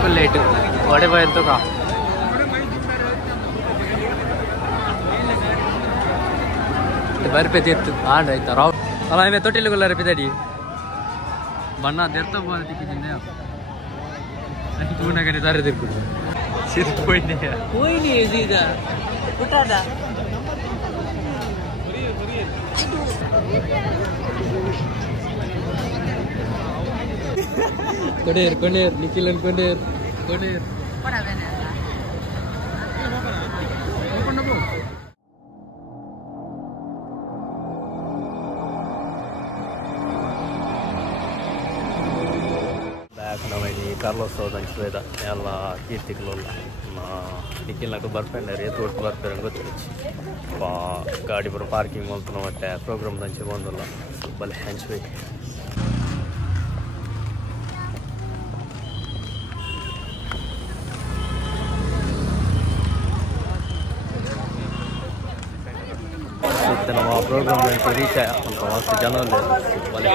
को लेट बड़े भाई तो का बर्फे आड़ राव अला इवे ತೊಟ್ಟಿಲುಗಳ ರೆಪಿದಡಿ ಬಣ್ಣ ದೆರ್ತ ಬೋದಿ ಕಿದಿನೆ ತೂನಗನೆ ದಾರೆ ದಿರ್ಕು ಸಿದು ಹೋಯ್ನೆ ಸೀದಾ ಉಟಾದ ಕೊನೇರ್ ನಿಖಿಲನ್ ಕೊನೇರ್ ಪಡವೇನೆ Carlos dan Sweda alla kೀರ್ತಿಗಳೆಲ್ಲ ನಿಖಿಲ್ನಾಗ ಬರ್ಪೆಂಡರೆ ತೋಟ ಬರ್ತಾರೆ ಗೊತ್ತಿಲ್ಲ ಬಾ ಗಾಡಿ ಬರೋ ಪಾರ್ಕಿಂಗ್ ಅಂತ ಮತ್ತೆ ಪ್ರೋಗ್ರಾಮ್ ದಂಚೆ ಬಂದಲ್ಲ ಬಲ್ ಹಂಚ್ಬೇಕು ನಮ್ಮ ಪ್ರೋಗ್ರಾಮ್ ದಂಚೆ ರೀಚ್ ಅಂತ ಮಸ್ತ್ ಜನ ಬಲ್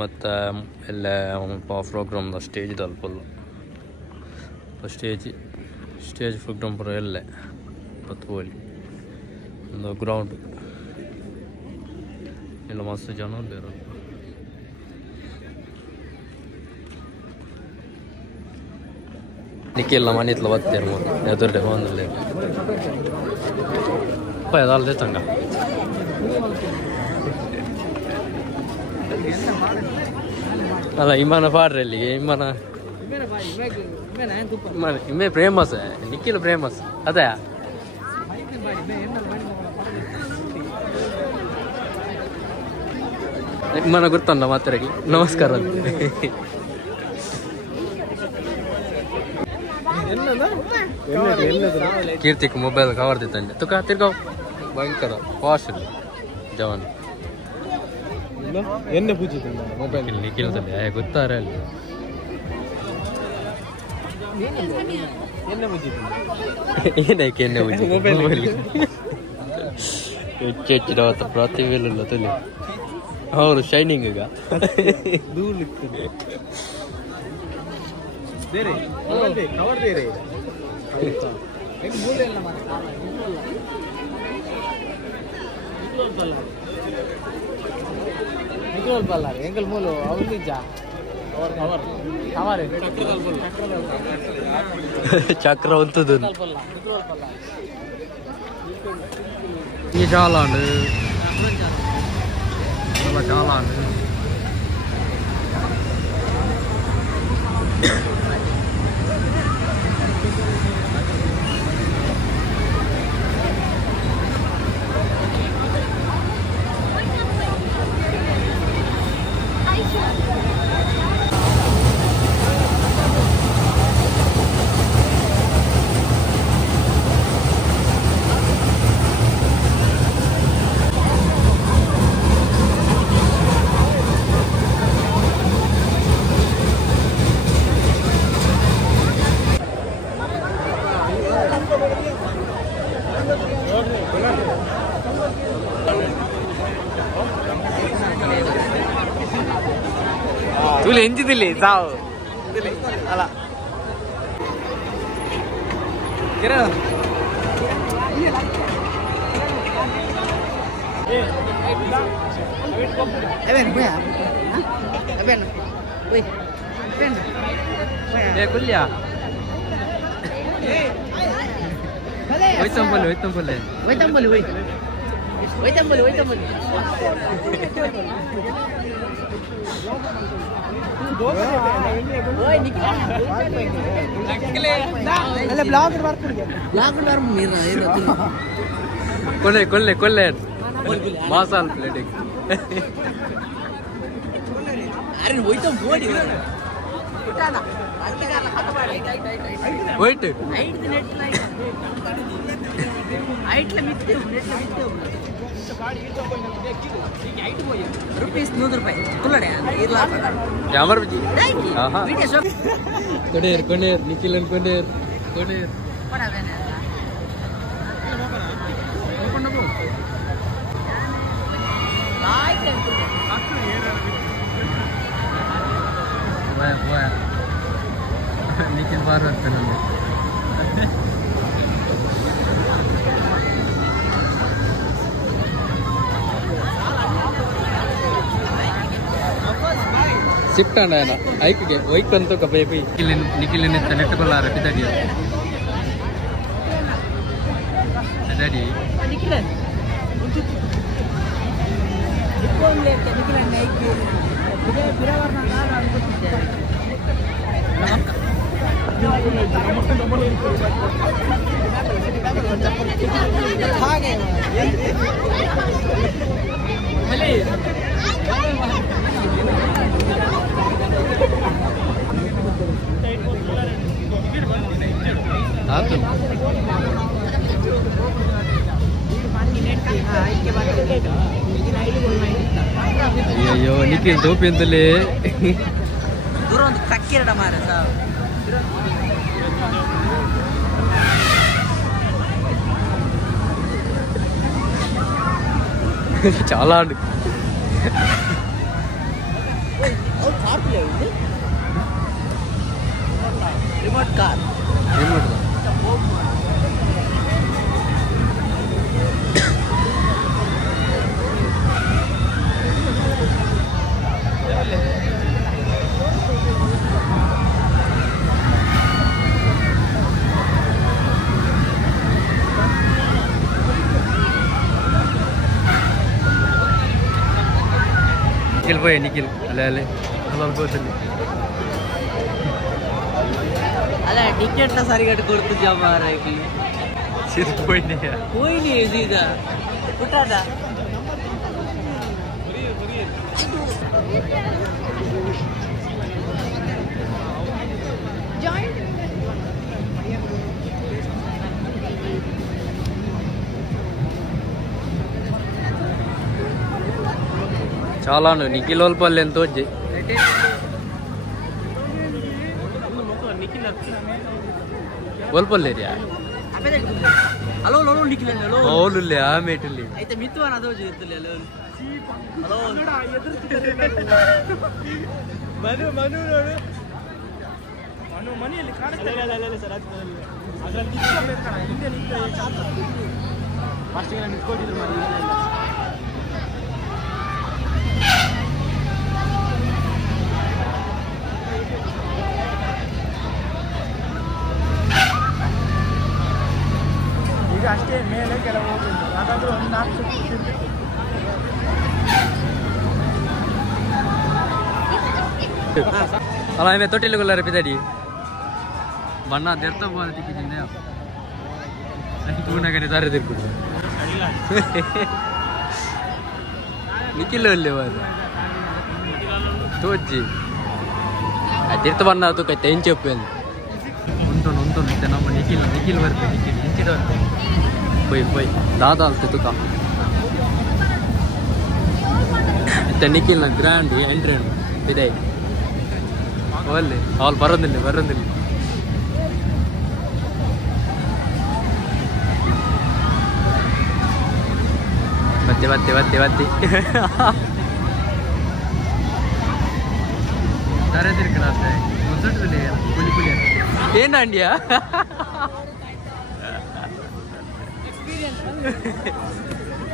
ಮತ್ತೆ ಎಲ್ಲ ಪ್ರೋಗ್ರಾಮ್ ಸ್ಟೇಜ್ ಇದೆ ಫುಲ್ ಸ್ಟೇಜ್ ಪ್ರೋಗ್ರಾಮ್ ಬರೋ ಎಲ್ಲೇ ಪತ್ಕೋಲಿ ಒಂದು ಗ್ರೌಂಡ್ ಎಲ್ಲ ಮಸ್ತ್ ಜನ ಇರೋದು ನಿಖಿಲ್ ಮನೆತ್ಲ ಬರ್ತೇನೆ ಎದುರುಡೆ ಬಂದಲ್ಲಿ ಅದಲ್ಲದೆ ತಂಗ ಅಲ್ಲ ಇಮಾನ ಪಾಡ್ರಿ ಅಲ್ಲಿಗೆ ಇಮ್ಮೆ ಫೇಮಸ್ ನಿಖಿಲ್ ಫೇಮಸ್ ಅದೇ ಇಮ್ಮನ ಗೊತ್ತಲ್ಲ ಮಾತಾಡಿ ನಮಸ್ಕಾರ ಕೀರ್ತಿಕ್ ಮೊಬೈಲ್ ಕವರ್ ತಂದೆ ತುಕ ತಿರ್ಗಾವ್ ಭಯಂಕರ ವಾಶ್ ಜವಾನ್ ಎಣ್ಣೆ ಪೂಜೆ ಮೊಬೈಲ್ ನಿಖಿಲ್ದಲ್ಲಿ ಗೊತ್ತಾರೆ ಅಲ್ಲಿ ಏನಕ್ಕೆ ಎಣ್ಣೆ ಪೂಜೆ ಮೊಬೈಲ್ ಹೆಚ್ಚಿಡವತ್ತ ಪ್ರತಿಭೆಲ್ಲ ತುಲಿ ಅವರು ಶೈನಿಂಗ್ ಈಗ ಎಂಕಲ್ ಮೂಲು ಅವ್ರು ನಿಜ ಚಕ್ರ ಅಂತದ್ದು ఈ చాలా అండి చాలా అండి ತುಲಿ ಎಂಜಿದಿಲ್ಲಿ ಸಾವು ಅಲ್ಲ kuliah. Wait tambal. Blog ಕೊಲ್ಲೆ ಮಸಾಲ ಪ್ಲೇಟಿಗೆ ವೈಟ್ ರುಪೀಸ್ 100 ರೂಪಾಯಿ ಕೊನೇರ್ ನಿಖಿಲನ್ ಕೊನೇರ್ ನಿಖಿಲ್ ಬಾರ್ ಆಗ್ತಾನೆ ಶಿಫ್ಟ್ ಅಣ್ಣ ಐಕ್ಗೆ ಒಯ್ಕಂತೂ ಕಬೇಕು ನಿಖಿಲಿನ ನೆಟ್ಟುಕೊಳ್ಳಾರ ಪಿದಾಡಿ ಅಯ್ಯೋ ನಿಖಿಲ್ ದೋಪಿ ಅಂತಲೇ ದೂರ ಒಂದು ಕಕ್ಕಿರಡ ಮಾರ చాలా రిమోట్ కార్ ನಿಖಿಲ್ போய் ನಿಖಿಲ್ ಅಲ್ಲೇ ಹೋಗ್ತೀನಿ ಅಲ್ಲ ಟಿಕೆಟ್ ಸರಿಗಟ್ಟ ಕೊಡ್ತಿದ್ಯಾ ಮಾರಾಯ್ತಿ ಸೀದಾ ಹೋಯ್ನಿ ಸೀದಾ ಪುಟ್ಟಾದ చాలా నిఖిల్ వాళ్ళ పల్లె ఎంతో వచ్చి ಒಲ್ಪಲ್ಲೇರಿಯಾ ಹಲೋ ಹಲೋ ನಿಖಿಲ್ ಹಲೋ ಓಲುಲ್ಲೆ ಆಮೇಟಲ್ಲಿ ಐತೆ ಮಿತ್ವಾನ ಅದೋ ಇರ್ತಲ್ಲ ಹಲೋ ಮನು ಮನು ನೋಡು ಮನು ಮನೆಯಲ್ಲಿ ಕಾಣಿಸ್ತಾ ಇಲ್ಲ ಸರ್ ಅದರಲ್ಲಿ ಹಿಂದೆ ನಿಂತ ಫಸ್ಟ್ ಗೆ ನಿಂತ್ಕೊಂಡಿದ್ರು ಮನೆ ಈಗ ಅಷ್ಟೇ ಮೇಲೆ ಕೆಲವು ಹೋಗಿದ್ದು ಹಾಗಾದ್ರೂ ಒಂದು 4 ಅಲ್ಲ ಆಮೇಲೆ ತೊಟ್ಟಿಲು ಕೊಲ್ಲಾರ ಪಿದಾಡಿ ಬಣ್ಣ ದೆರ್ತ ಬೋದು ತಿಕ್ಕಿದ್ದೀನಿ ತೂನಗನೆ ದಾರಿ ತಿರ್ಕೊಡು ನಿಖಿಲ್ ಒಳ್ಳೆ ಬಾರು ತೋಜಿ ತಿರ್ತ ಬಣ್ಣ ಅದು ಕೈ ತೆಂಚು చెప్పు ಉಂಟು ನಮ್ಮ ನಿಖಿಲ್ ಬರ್ತೆ ನಿಖಿಲ್ ಬರ್ತೆ పోయి దాదా ತುಕ ಇತ್ತ ನಿಖಿಲ್ ಗ್ರ್ಯಾಂಡ್ ಎಂಟ್ರಿ ಇದೆ ಒಳ್ಳೆ ಅವ್ರು ಬರೋದಿಲ್ಲ ಬತ್ತಿ ದಾರೆ ತಿರ್ಕಣ ಪುಲಿ ಏನಂಡ್ಯಾ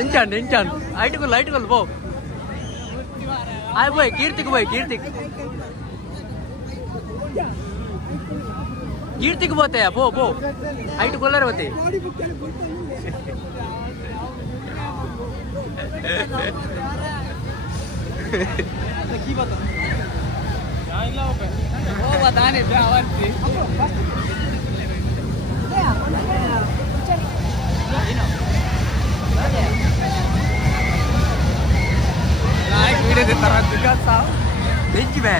ఎంచాను లైట్ పో పోయి కీర్తికి పోతాయా పో హైట్ కొల్లరు పోతాయి ಮೇ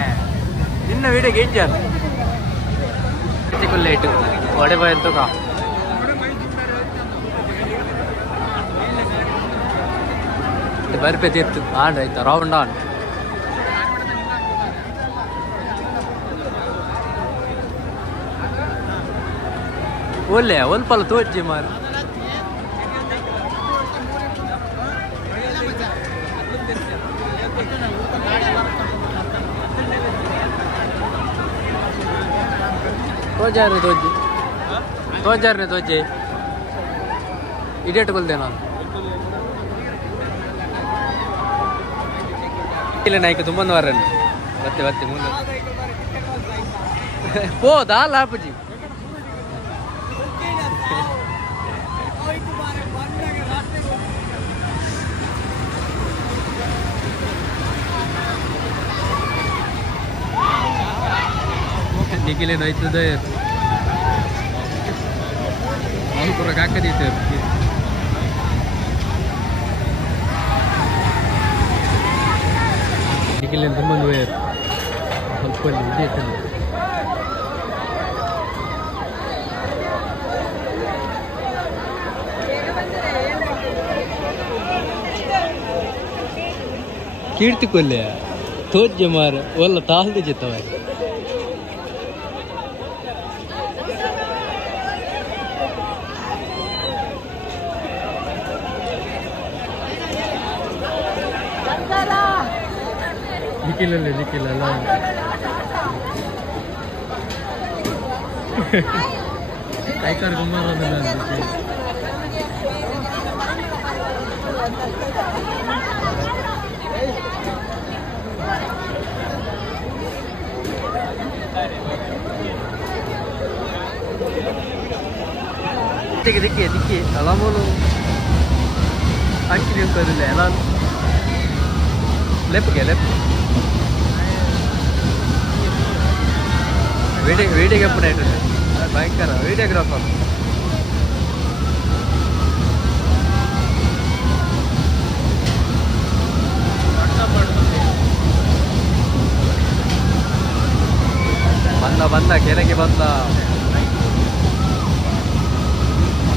ನಿನ್ನ ವಿಡಿಯೋಗೆ ಎಂಜಾಯ್ ಲೇಟ್ ಒಡೆ ಬಾಯ್ ಅಂತ ಬರ್ಪೆ ತೀರ್ತು ಆಂಡ್ ಆಯ್ತಾ ರೌಂಡ್ ಆನ್ ಒಳ್ಳೆ ಒಲ್ಪಲ್ಲ ತೋರ್ಜಿ ಮಾರ ತೋಜಾರ್ನೆ ತೋಜೆ ಇಡೇಟ್ ಕೊಲ್ದೆ ನಾನು ಇಲ್ಲ ನಾಯ್ಕ ತುಂಬ ವಾರನ್ನು ಬತ್ತೆ ಮುಂದೆ ಹೋದಾ ಲಾಪುಜಿ ನಿಖಿಲೆ ನೋಯ್ತದೆ ಅವನು ಕೂಡ ಕಾಕದೀತೆ ನಿಖಿಲೆ ತುಂಬ ಸ್ವಲ್ಪ ಇದೆ ಕೀರ್ತಿ ಕೊಲ್ಲೆ ತೋಜ್ಜೆ ಮಾರ ಒಲ್ಲ ತಾಳ್ದು ಜೆತ್ತವ ನಿಖಿಲ ಅಲ್ಲ ಐಕಾರ್ ಗುಮ್ಮಾರ ದಿಕ್ಕಿ ಅಲಾಮೋನು ಹಾಕಿ ನಿಂತಿಲ್ಲ ಎಲ್ಲ ಲೆಪ್ಗೆ ವೀಡಿಯೋಗ್ರಾಫರ್ ಆಯ್ತದೆ ಭಯಂಕರ ವೀಡಿಯೋಗ್ರಾಫರ್ ಬಂದ ಕೆಳಗೆ ಬಂದ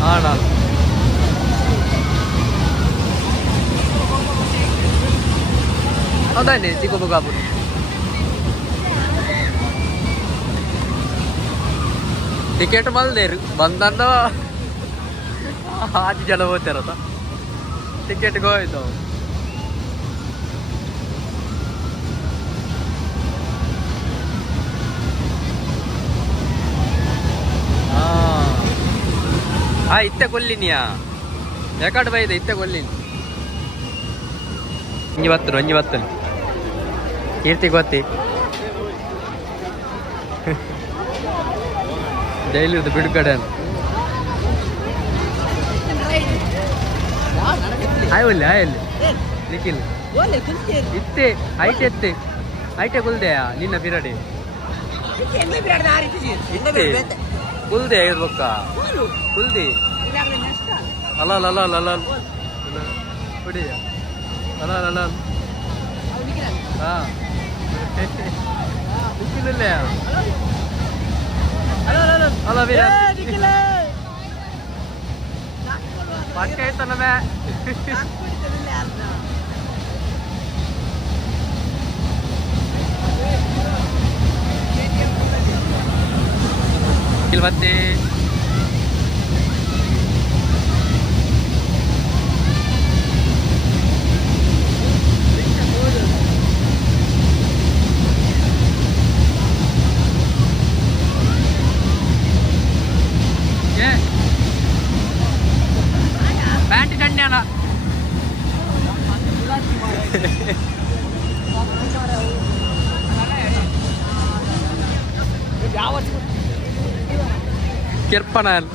ನಾನು ಹೌದಾನೆ ಚಿಕ್ಕಬಳ್ಳಾಪುರ ಟಿಕೆಟ್ ಮಲ್ದೇರು ಬಂದಂದ 8 ಜನ ಹೋಗ್ತಾರತ್ತ ಟಿಕೆಟ್ಗೆ ಹೋಯ್ತು ಇತ್ತೆ ಕೊಲ್ಲಿನಿಯಾ ಯಾಕಡೆ ಬೈದೆ ಇತ್ತೆ ಕೊಲ್ಲಿನಿ ಒಂಜಿ ಬತ್ತನು ಕೀರ್ತಿ ಗೊತ್ತಿ ಜೈಲಿದ್ದು ಬಿಡುಗಡೆ ಆಯ್ವಲ್ಲಿ ನಿಖಿಲ್ ಇತ್ತೆ ಐಟೆ ಕುಲ್ದೆಯಾ ನಿನ್ನ ಬಿರಡೆ ಕುಲ್ದೆ ಇರ್ಬೇಕ ಕುಲ್ದಿ ಅಲ್ಲ ಬಿಡಿ ಅಲ್ಲ ಹಾ ನಿಖಿಲ್ ಅಲ್ಲ ಪಕ್ಕ ಆಯ್ತಲ್ಲ ಮತ್ತೆ ಪ್ಯಾಂಟ್ ಚಂಡ್ಯಾನ ಕೆರ್ಪನಾಲ್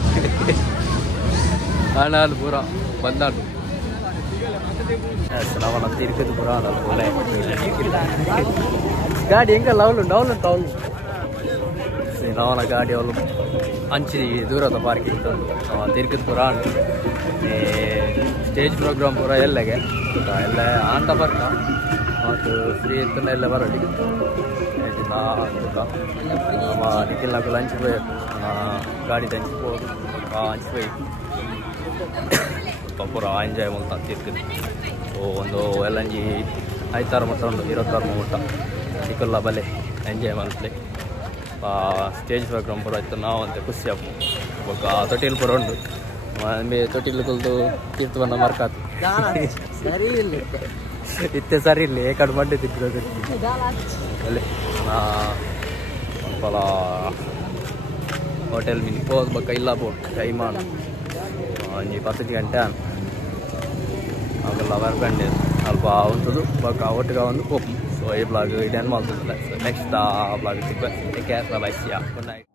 ಆನಾಲ್ ಪೂರ ಬಂದಾಡು ಶ್ರವಣ ತಿರ್ಗದು ಪೂರ ಆನಾಲ್ ಪೋಲೆ ಗಾಡಿ ಹೆಂಗ ಲವ್ಲು ತೌಲು ಶ್ರೀರಾವಣ ಗಾಡಿ ಅವಳು ಅಂಚಿ ದೂರದ ಪಾರ್ಕಿಂಗ್ ತಿರ್ಗದು ಪೂರ ಸ್ಟೇಜ್ ಪ್ರೋಗ್ರಾಮ್ ಪೂರ ಎಲ್ಲಗೆ ಎಲ್ಲ ಆಂಡ ಬರ್ತ ಮತ್ತು ಫ್ರೀ ಇರ್ತನೆ ಎಲ್ಲ ಬರಲಿ ನಿಖಿಲ್ నాకు ಲಂಚ್ ಬೇಕು ಗಾಡಿ ದಂಚಿపోదు ಹಂಚಿ పోయి ಪೂರ ಎಂಜಾಯ್ ಮಾಡ್ತಾ ತೀರ್ತೀನಿ ಸೊ ಒಂದು ಎಲ್ಲಂಜಿ 5-6 ಮಟ್ಟ ಉಂಟು 26 ಮಟ್ಟ ನಿಖಿಲ್ಲ ಬಲೆ ಎಂಜಾಯ್ ಮಾಡ್ಲಿ ಸ್ಟೇಜ್ ಪ್ರೋಗ್ರಾಮ್ ಪೂರ ಇತ್ತು ನಾವು ಅಂತ ಖುಷಿ ಆಗ್ಬೋದು ఒక ತೊಟ್ಟಿಲ್ ಪೂರ ಉಂಟು ತೊಟ್ಟಿಲ್ ಕುಲ್ದು ತೀರ್ಥವನ್ನ ಮರ್ಕಾತು ಇತ್ತೆ ಸರಿ ಇಲ್ಲ ಏಕಡೆ ಮಡ್ಡೆ ತಿಕ್ಕಿರೋದು ಅಲ್ಲೇ ಸ್ವಲ್ಪ ಹೋಟೆಲ್ ಮಿನಿ ಹೋದ್ ಬಕ್ಕ ಇಲ್ಲ ಬೋಟ್ ಟೈಮ್ ಆನ್ 10 ಗಂಟೆ ಆನ್ ಅವೆಲ್ಲ ಬರ್ಕಂಡೆ ಸ್ವಲ್ಪ ಉಂಟದು ಬಕ್ಕ ಒಟ್ಟಿಗೆ ಒಂದು ಹೋಗಿ ಸೊ ಈ ಬ್ಲಾಗ್ ಇದೇನು ಮಾಡ್ತಿದ್ದಿಲ್ಲ ಸೊ ನೆಕ್ಸ್ಟ್ ಬ್ಲಾಗ್ ಸಿಕ್ಕ ಬೈ ಗುಡ್ ನೈಟ್.